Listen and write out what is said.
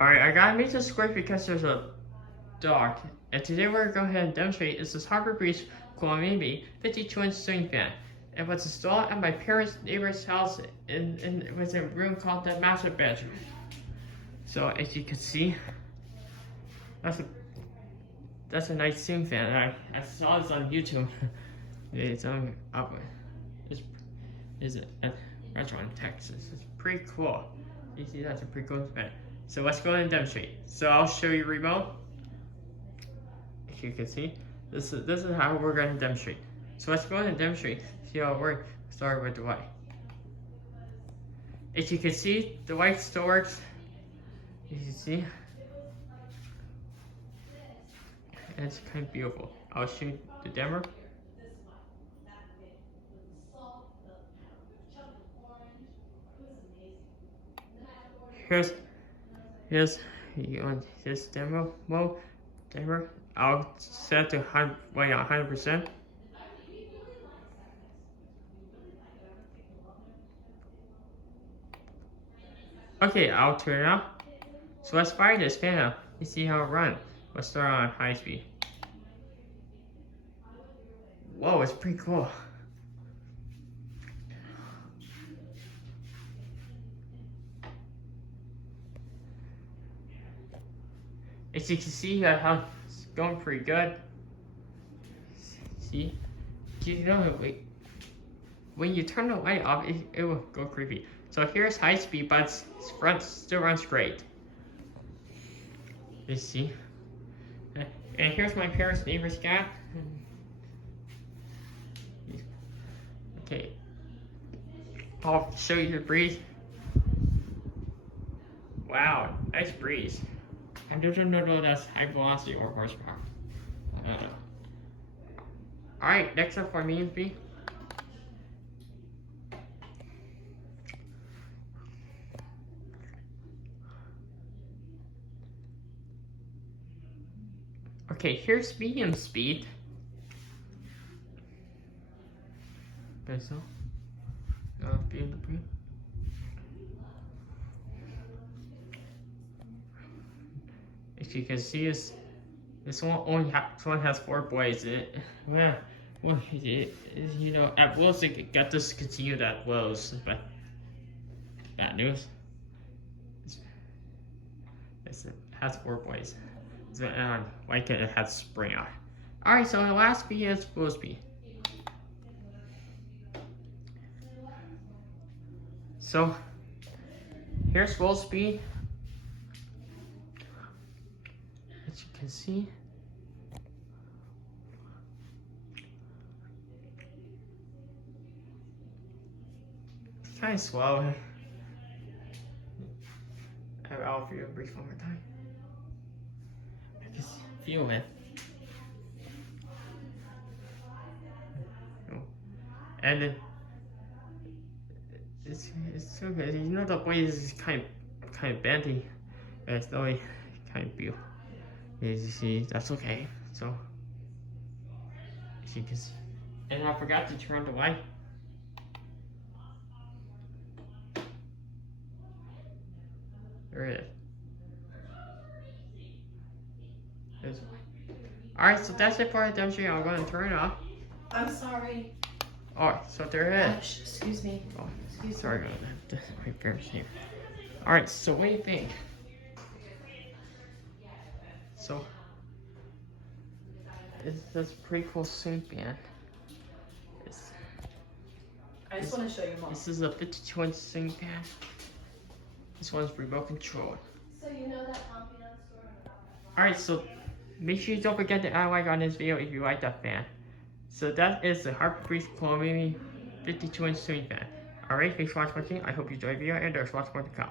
Alright, I gotta make this quick because there's a dog. And today we're gonna go ahead and demonstrate is this Harbor Breeze Quimby 52-inch swing fan. It was installed at my parents' neighbor's house it was a room called the master bedroom. So as you can see, that's a nice swing fan. I saw this on YouTube. It's a restaurant in Texas. It's pretty cool. You see, that's a pretty cool fan. So let's go ahead and demonstrate. So I'll show you remote. As you can see, this is how we're going to demonstrate. So let's go ahead and demonstrate. See how it works. Start with the light. As you can see, the light still works. You can see, and it's kind of beautiful. I'll shoot the demo. Here's you on this demo mode. I'll set to 100%. Okay, I'll turn it on. So let's fire this fan up and see how it runs. Let's start on high speed. Whoa, it's pretty cool. As you can see, how it's going pretty good. See, you know, when you turn the light off, it will go creepy. So here's high speed, but it still runs great. You see, and here's my parents' neighbor's cat. Okay, I'll show you the breeze. Wow, nice breeze. I don't know that's high velocity or horsepower. I don't know. Alright, next up for me and B. Okay, here's medium speed. Okay, so feel the breeze. As you can see, this one has 4 blades in it. Well, you know, at Wills it got discontinued at Wills, but bad news. It has 4 blades. So, like it has spring on. Alright, so the last speed is full speed. So here's full speed. As you can see, it's kind of slow. I'll feel a brief one more time. I just feel it. And then it's so good. You know, the blade is kind of bendy, but it's really kind of beautiful. As you see, that's okay. So, as you can see, and I forgot to turn on the light. There it is. Alright, so that's it for the demonstration. I'm going to turn it off. I'm sorry. Alright, so there it is. Excuse me. Oh, sorry about that. My parents here. Alright, so what do you think? So, that's a pretty cool swing fan. I just want to show you more. This is a 52-inch swing fan. This one's remote controlled. So you know that confidence store? Alright, so make sure you don't forget to add a like on this video if you like that fan. So that is the Harbor Breeze Quimby 52-inch swing fan. Alright, thanks for watching. I hope you enjoyed the video and there's lots more to come.